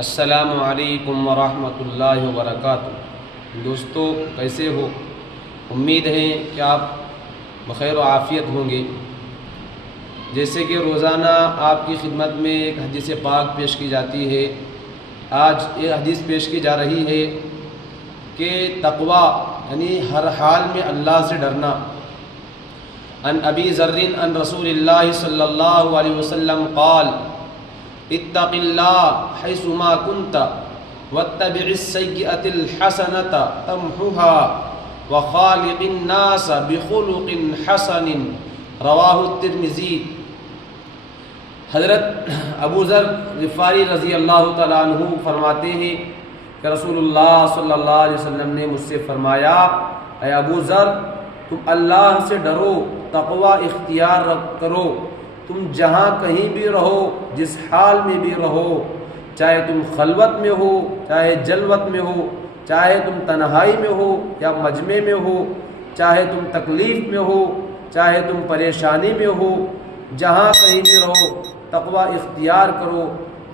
السلام علیکم ورحمۃ اللہ وبرکاتہ۔ دوستو کیسے ہو؟ امید ہے کہ آپ بخیر و عافیت ہوں گے۔ جیسے کہ روزانہ آپ کی خدمت میں ایک حدیث پاک پیش کی جاتی ہے، آج یہ حدیث پیش کی جا رہی ہے کہ تقوی یعنی ہر حال میں اللہ سے ڈرنا۔ عن ابی ذر عن رسول اللہ صلی اللہ علیہ وسلم قال اتق اللہ حیثما کنت واتبع السیئۃ الحسنۃ تمحها وخالق الناس بخلق حسن، رواہ الترمذی۔ حضرت ابو ذر غفاری رضی اللہ تعالیٰ عنہ فرماتے ہیں کہ رسول اللہ صلی اللہ علیہ وسلم نے مجھ سے فرمایا، اے ابو ذر تم اللہ سے ڈرو، تقوی اختیار کرو۔ تم جہاں کہیں بھی رہو، جس حال میں بھی رہو، چاہے تم خلوت میں ہو، چاہے جلوت میں ہو، چاہے تم تنہائی میں ہو یا مجمع میں ہو، چاہے تم تکلیف میں ہو، چاہے تم پریشانی میں ہو، جہاں کہیں بھی رہو تقوی اختیار کرو۔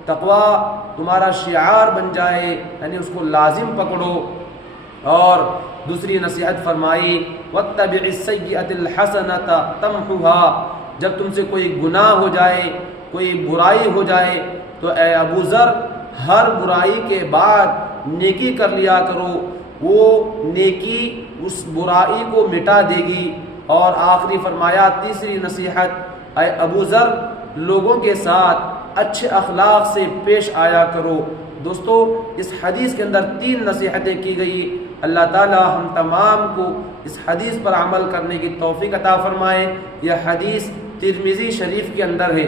تقوی تمہارا شعار بن جائے، یعنی اس کو لازم پکڑو۔ اور دوسری نصیحت فرمائی واتبع السیئۃ الحسنۃ تمحها، جب تم سے کوئی گناہ ہو جائے، کوئی برائی ہو جائے تو اے ابو ذر ہر برائی کے بعد نیکی کر لیا کرو، وہ نیکی اس برائی کو مٹا دے گی۔ اور آخری فرمایا تیسری نصیحت، اے ابو ذر لوگوں کے ساتھ اچھے اخلاق سے پیش آیا کرو۔ دوستو اس حدیث کے اندر 3 نصیحتیں کی گئی۔ اللہ تعالی ہم تمام کو اس حدیث پر عمل کرنے کی توفیق عطا فرمائے۔ یہ حدیث ترمذی شریف کے اندر ہے۔